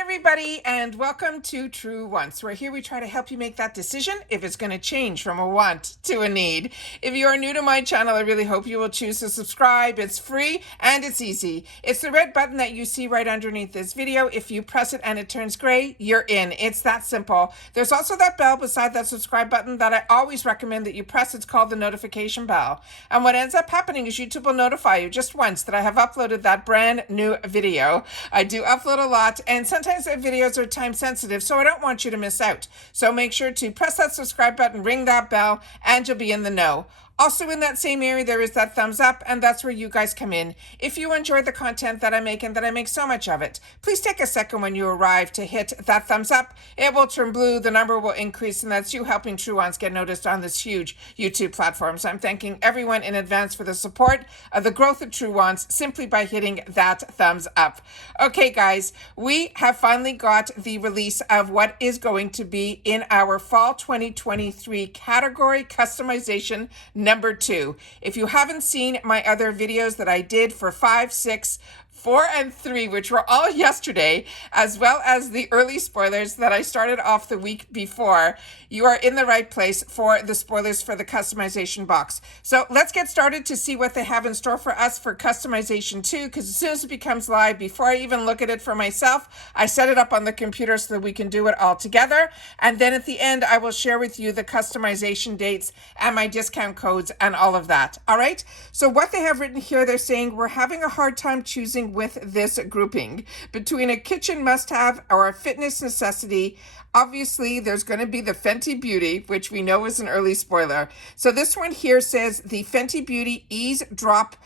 everybody, and welcome to True Wants, where here we try to help you make that decision if it's going to change from a want to a need. If you are new to my channel, I really hope you will choose to subscribe. It's free and it's easy. It's the red button that you see right underneath this video. If you press it and it turns gray, you're in. It's that simple. There's also that bell beside that subscribe button that I always recommend that you press. It's called the notification bell. And what ends up happening is YouTube will notify you just once that I have uploaded that brand new video. I do upload a lot, and sometimes the videos are time sensitive, so I don't want you to miss out. So make sure to press that subscribe button, ring that bell, and you'll be in the know. Also in that same area, there is that thumbs up, and that's where you guys come in. If you enjoy the content that I make and that I make so much of it, please take a second when you arrive to hit that thumbs up. It will turn blue, the number will increase, and that's you helping True Ones get noticed on this huge YouTube platform. So I'm thanking everyone in advance for the support of the growth of True Ones simply by hitting that thumbs up. Okay, guys, we have finally got the release of what is going to be in our Fall 2023 category customization number 2. If you haven't seen my other videos that I did for 5, 6, 4, and 3, which were all yesterday, as well as the early spoilers that I started off the week before, you are in the right place for the spoilers for the customization box. So let's get started to see what they have in store for us for customization 2, because as soon as it becomes live, before I even look at it for myself, I set it up on the computer so that we can do it all together. And then at the end, I will share with you the customization dates and my discount codes and all of that. All right. So what they have written here, they're saying we're having a hard time choosing with this grouping between a kitchen must-have or a fitness necessity. Obviously, there's going to be the Fenty Beauty, which we know is an early spoiler. So this one here says the Fenty Beauty Ease Drop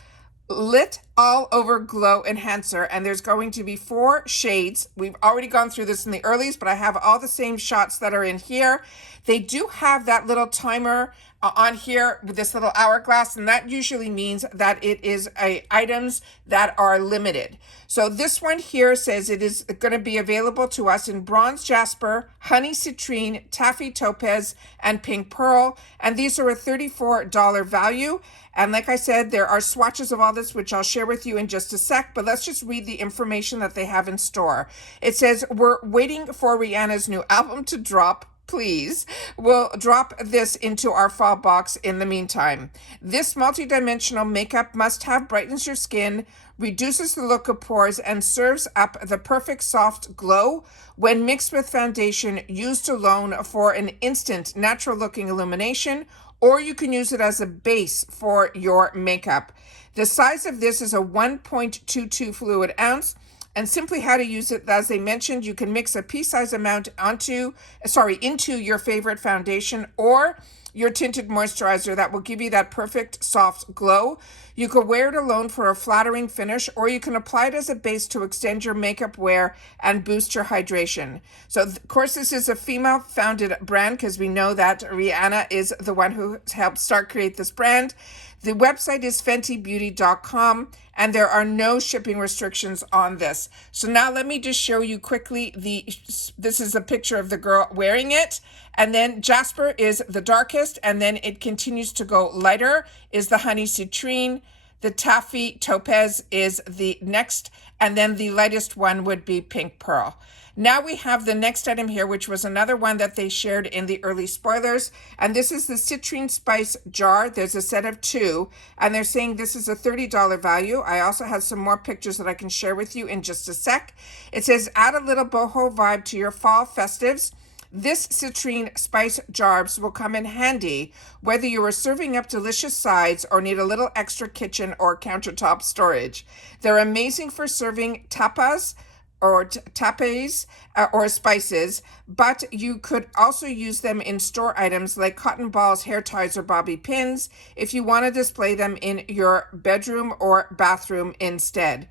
Lit All Over Glow Enhancer, and there's going to be 4 shades. We've already gone through this in the earlies, but I have all the same shots that are in here. They do have that little timer on here with this little hourglass, and that usually means that it is items that are limited. So this one here says it is going to be available to us in bronze jasper, honey citrine, taffy topaz, and pink pearl, and these are a $34 value. And like I said, there are swatches of all this, which I'll share with you in just a sec, but let's just read the information that they have in store. It says, we're waiting for Rihanna's new album to drop. Please, we'll drop this into our fall box in the meantime. This multi-dimensional makeup must-have brightens your skin, reduces the look of pores, and serves up the perfect soft glow when mixed with foundation used alone for an instant natural-looking illumination, or you can use it as a base for your makeup. The size of this is a 1.22 fluid ounce. And simply how to use it, as they mentioned, you can mix a pea-size amount into your favorite foundation or your tinted moisturizer that will give you that perfect soft glow. You could wear it alone for a flattering finish, or you can apply it as a base to extend your makeup wear and boost your hydration. So, of course, this is a female-founded brand because we know that Rihanna is the one who helped create this brand. The website is fentybeauty.com, and there are no shipping restrictions on this. So now let me just show you quickly this is a picture of the girl wearing it. And then Jasper is the darkest, and then it continues to go lighter is the honey citrine. The taffy topaz is the next, and then the lightest one would be pink pearl. Now we have the next item here, which was another one that they shared in the early spoilers. And this is the Citrine Spice jar. There's a set of 2, and they're saying this is a $30 value. I also have some more pictures that I can share with you in just a sec. It says, add a little boho vibe to your fall festives. This Citrine Spice jars will come in handy whether you are serving up delicious sides or need a little extra kitchen or countertop storage. They're amazing for serving tapas or tapes or spices, but you could also use them in store items like cotton balls, hair ties, or bobby pins if you want to display them in your bedroom or bathroom instead.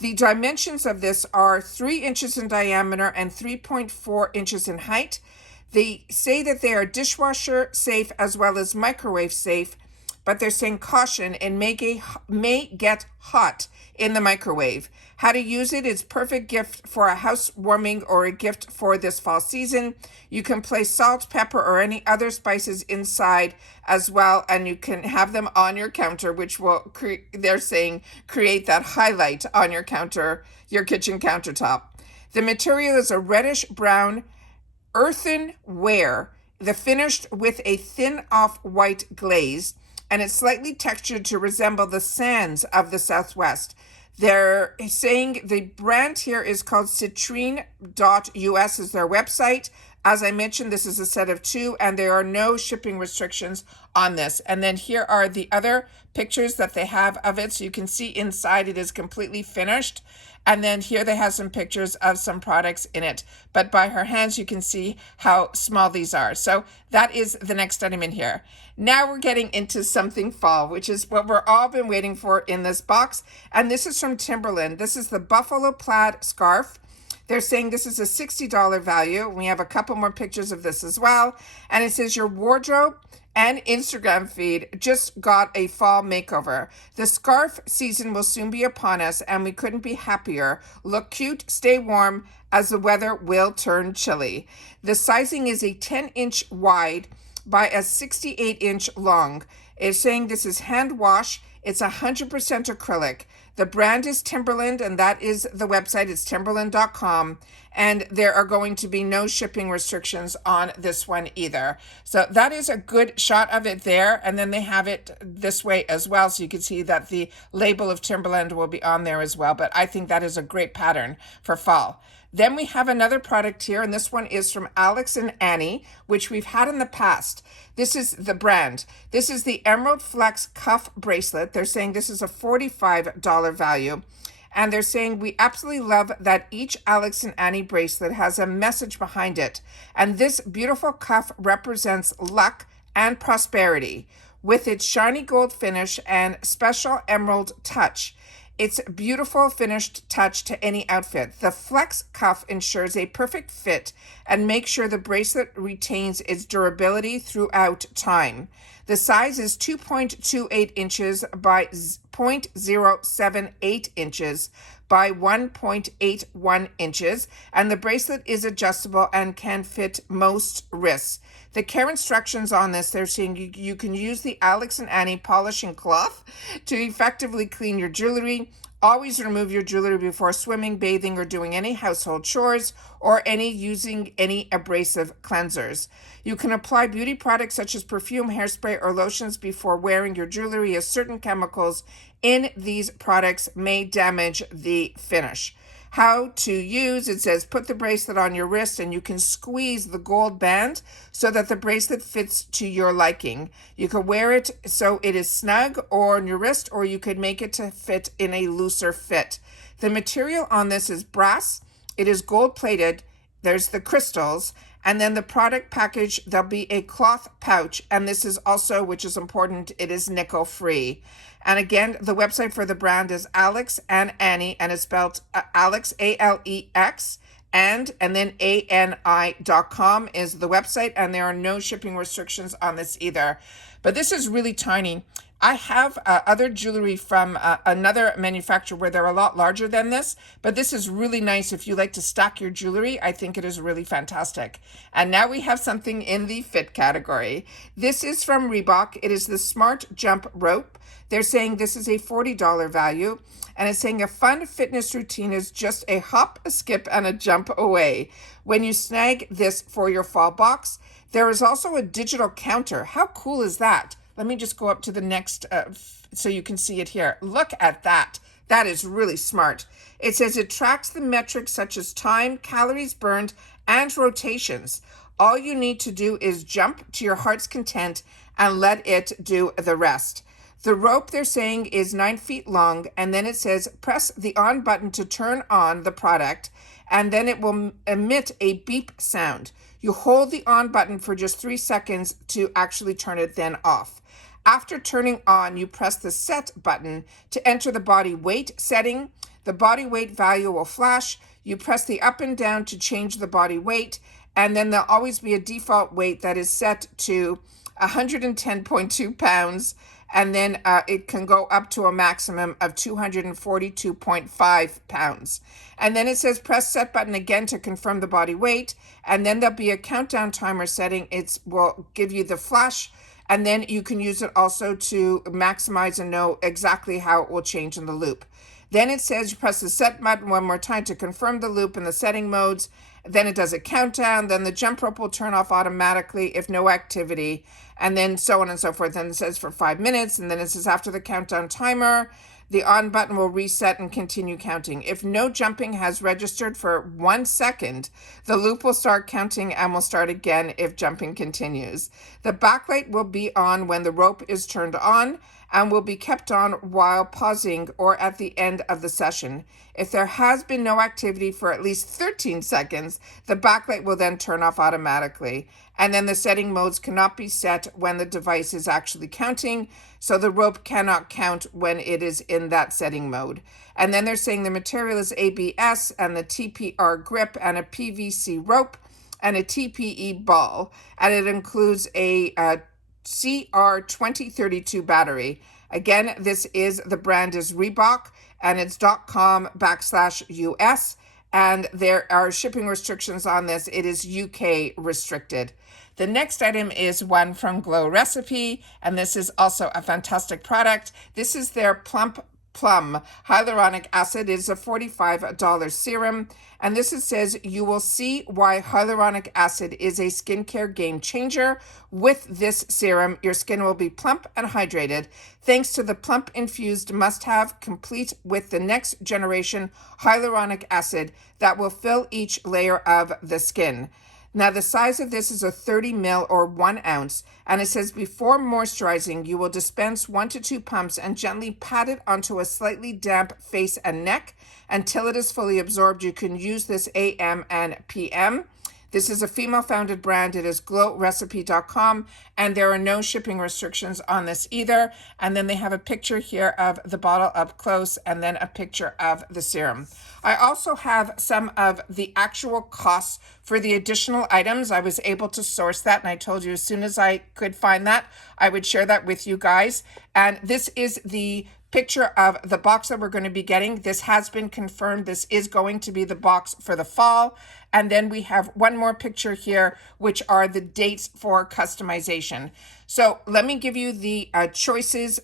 The dimensions of this are 3 inches in diameter and 3.4 inches in height. They say that they are dishwasher safe as well as microwave safe, but they're saying caution and may get hot in the microwave. How to use it is perfect gift for a housewarming or a gift for this fall season. You can place salt, pepper, or any other spices inside as well, and you can have them on your counter, which will, they're saying, create that highlight on your counter, your kitchen countertop. The material is a reddish brown earthenware, the finished with a thin off-white glaze, and it's slightly textured to resemble the sands of the Southwest. They're saying the brand here is called Citrine.us is their website. As I mentioned, this is a set of 2, and there are no shipping restrictions on this. And then here are the other pictures that they have of it. So you can see inside it is completely finished. And then here they have some pictures of some products in it. But by her hands, you can see how small these are. So that is the next item in here. Now we're getting into something fall, which is what we're all been waiting for in this box. And this is from Timberland. This is the Buffalo Plaid Scarf. They're saying this is a $60 value. We have a couple more pictures of this as well. And it says your wardrobe and Instagram feed just got a fall makeover. The scarf season will soon be upon us, and we couldn't be happier. Look cute, stay warm, as the weather will turn chilly. The sizing is a 10-inch wide by a 68-inch long. It's saying this is hand wash. It's 100% acrylic. The brand is Timberland, and that is the website. It's timberland.com. And there are going to be no shipping restrictions on this one either. So that is a good shot of it there. And then they have it this way as well. So you can see that the label of Timberland will be on there as well. But I think that is a great pattern for fall. Then we have another product here, and this one is from Alex and Annie, which we've had in the past. This is the brand. This is the Emerald Flex Cuff Bracelet. They're saying this is a $45 value. And they're saying we absolutely love that each Alex and Annie bracelet has a message behind it. And this beautiful cuff represents luck and prosperity with its shiny gold finish and special emerald touch. It's a beautiful finished touch to any outfit. The flex cuff ensures a perfect fit and makes sure the bracelet retains its durability throughout time. The size is 2.28 inches by 0.078 inches by 1.81 inches, and the bracelet is adjustable and can fit most wrists. The care instructions on this, they're saying you can use the Alex and Annie polishing cloth to effectively clean your jewelry. Always remove your jewelry before swimming, bathing, or doing any household chores, or using any abrasive cleansers. You can apply beauty products such as perfume, hairspray, or lotions before wearing your jewelry, as certain chemicals in these products may damage the finish. How to use, it says put the bracelet on your wrist and you can squeeze the gold band so that the bracelet fits to your liking. You can wear it so it is snug or on your wrist, or you could make it to fit in a looser fit. The material on this is brass. It is gold plated. There's the crystals. And then the product package, there'll be a cloth pouch. And this is also, which is important, it is nickel free. And again, the website for the brand is Alex and Annie, and it's spelled Alex, A-L-E-X, and then ANI.com is the website, and there are no shipping restrictions on this either. But this is really tiny. I have other jewelry from another manufacturer where they're a lot larger than this, but this is really nice if you like to stack your jewelry. I think it is really fantastic. And now we have something in the fit category. This is from Reebok. It is the Smart Jump Rope. They're saying this is a $40 value, and it's saying a fun fitness routine is just a hop, a skip, and a jump away. When you snag this for your fall box, there is also a digital counter. How cool is that? Let me just go up to the next so you can see it here. Look at that. That is really smart. It says it tracks the metrics such as time, calories burned, and rotations. All you need to do is jump to your heart's content and let it do the rest. The rope, they're saying, is 9 feet long, and then it says press the on button to turn on the product, and then it will emit a beep sound. You hold the on button for just 3 seconds to actually turn it then off. After turning on, you press the set button to enter the body weight setting. The body weight value will flash. You press the up and down to change the body weight, and then there'll always be a default weight that is set to 110.2 pounds, and then it can go up to a maximum of 242.5 pounds. And then it says press set button again to confirm the body weight, and then there'll be a countdown timer setting. It will give you the flash, and then you can use it also to maximize and know exactly how it will change in the loop. Then it says you press the set button one more time to confirm the loop in the setting modes. Then it does a countdown. Then the jump rope will turn off automatically if no activity, and then so on and so forth. And it says for 5 minutes, and then it says after the countdown timer, the on button will reset and continue counting. If no jumping has registered for 1 second, the loop will start counting and will start again if jumping continues. The backlight will be on when the rope is turned on and will be kept on while pausing or at the end of the session. If there has been no activity for at least 13 seconds, the backlight will then turn off automatically. And then the setting modes cannot be set when the device is actually counting, so the rope cannot count when it is in that setting mode. And then they're saying the material is ABS and the TPR grip and a PVC rope and a TPE ball. And it includes a CR2032 battery. Again, the brand is Reebok, and it's .com/US, and there are shipping restrictions on this. It is UK restricted. The next item is one from Glow Recipe, and this is also a fantastic product. This is their Plump Plum Hyaluronic Acid. It is a $45 serum, and this says you will see why hyaluronic acid is a skincare game changer. With this serum, your skin will be plump and hydrated thanks to the plump infused must-have, complete with the next generation hyaluronic acid that will fill each layer of the skin. Now, the size of this is a 30 ml or 1 ounce, and it says before moisturizing, you will dispense 1 to 2 pumps and gently pat it onto a slightly damp face and neck until it is fully absorbed. You can use this AM and PM. This is a female-founded brand. It is glowrecipe.com, and there are no shipping restrictions on this either. And then they have a picture here of the bottle up close and then a picture of the serum. I also have some of the actual costs for the additional items. I was able to source that, and I told you as soon as I could find that, I would share that with you guys. And this is the picture of the box that we're going to be getting. This has been confirmed. This is going to be the box for the fall. And then we have one more picture here, which are the dates for customization. So let me give you the choices.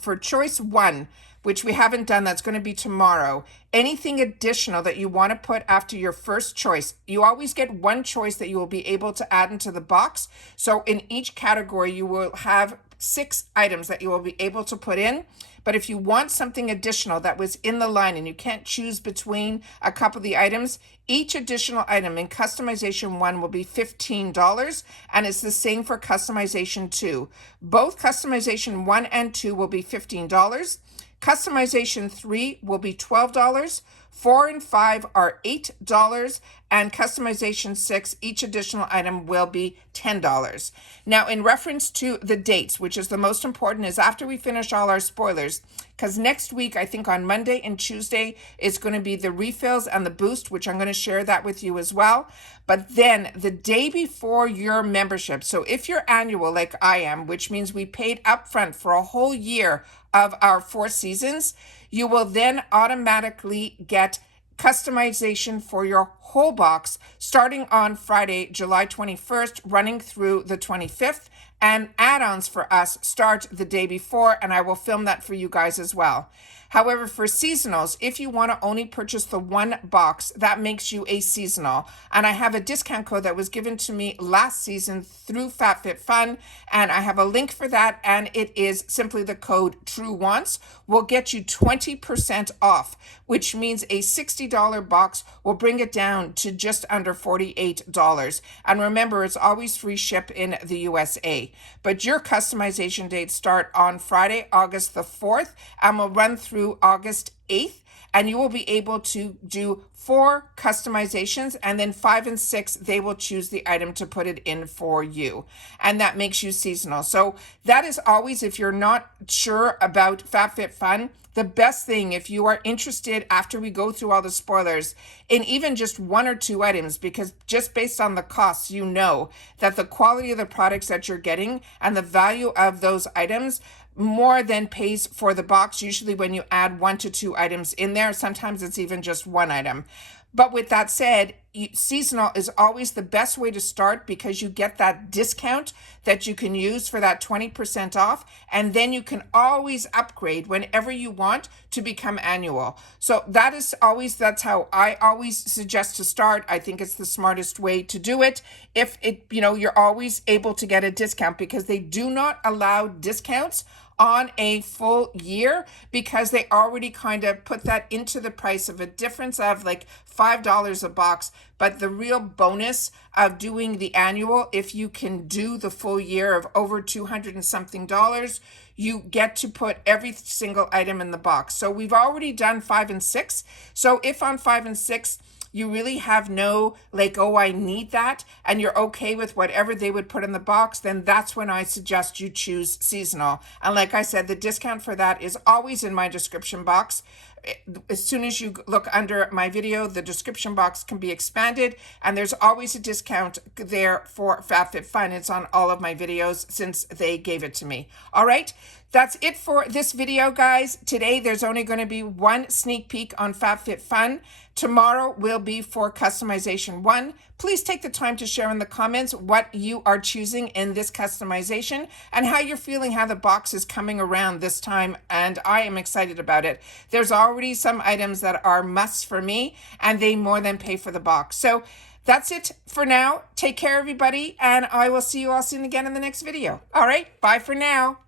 For choice 1, which we haven't done, that's going to be tomorrow. Anything additional that you want to put after your first choice, you always get one choice that you will be able to add into the box. So in each category, you will have 6 items that you will be able to put in. But if you want something additional that was in the line and you can't choose between a couple of the items, each additional item in customization 1 will be $15, and it's the same for customization 2. Both customization 1 and 2 will be $15. Customization 3 will be $12. 4 and 5 are $8, and customization 6, each additional item will be $10. Now, in reference to the dates, which is the most important, is after we finish all our spoilers, because next week, I think on Monday and Tuesday, is going to be the refills and the boost, which I'm going to share that with you as well. But then the day before your membership, so if you're annual like I am, which means we paid upfront for a whole year of our 4 seasons, you will then automatically get customization for your whole box starting on Friday, July 21st, running through the 25th. And add-ons for us start the day before, and I will film that for you guys as well. However, for seasonals, if you want to only purchase the 1 box, that makes you a seasonal. And I have a discount code that was given to me last season through FABFITFUN, and I have a link for that, and it is simply the code TRUEONCE will get you 20% off, which means a $60 box will bring it down to just under $48. And remember, it's always free ship in the USA. But your customization dates start on Friday, August the 4th, and will run through August 8th, and you will be able to do 4 customizations, and then 5 and 6, they will choose the item to put it in for you, and that makes you seasonal. So that is always, if you're not sure about FABFITFUN, the best thing, if you are interested after we go through all the spoilers, in even just 1 or 2 items, because just based on the costs, you know that the quality of the products that you're getting and the value of those items more than pays for the box, usually when you add 1 to 2 items in there. Sometimes it's even just 1 item. But with that said, seasonal is always the best way to start because you get that discount that you can use for that 20% off. And then you can always upgrade whenever you want to become annual. So that's how I always suggest to start. I think it's the smartest way to do it. If you're always able to get a discount, because they do not allow discounts on a full year, because they already kind of put that into the price of a difference of like $5 a box. But the real bonus of doing the annual, if you can do the full year of over 200 and something dollars, you get to put every single item in the box. So we've already done 5 and 6. So if on 5 and 6, you really have no like, oh, I need that, and you're okay with whatever they would put in the box, then that's when I suggest you choose seasonal. And like I said, the discount for that is always in my description box. As soon as you look under my video, the description box can be expanded, and there's always a discount there for FABFITFUN. It's on all of my videos since they gave it to me. All right, that's it for this video, guys. Today, there's only going to be one sneak peek on FABFITFUN. Tomorrow will be for customization 1. Please take the time to share in the comments what you are choosing in this customization and how you're feeling, how the box is coming around this time. And I am excited about it. There's already some items that are musts for me, and they more than pay for the box. So that's it for now. Take care, everybody, and I will see you all soon again in the next video. All right, bye for now.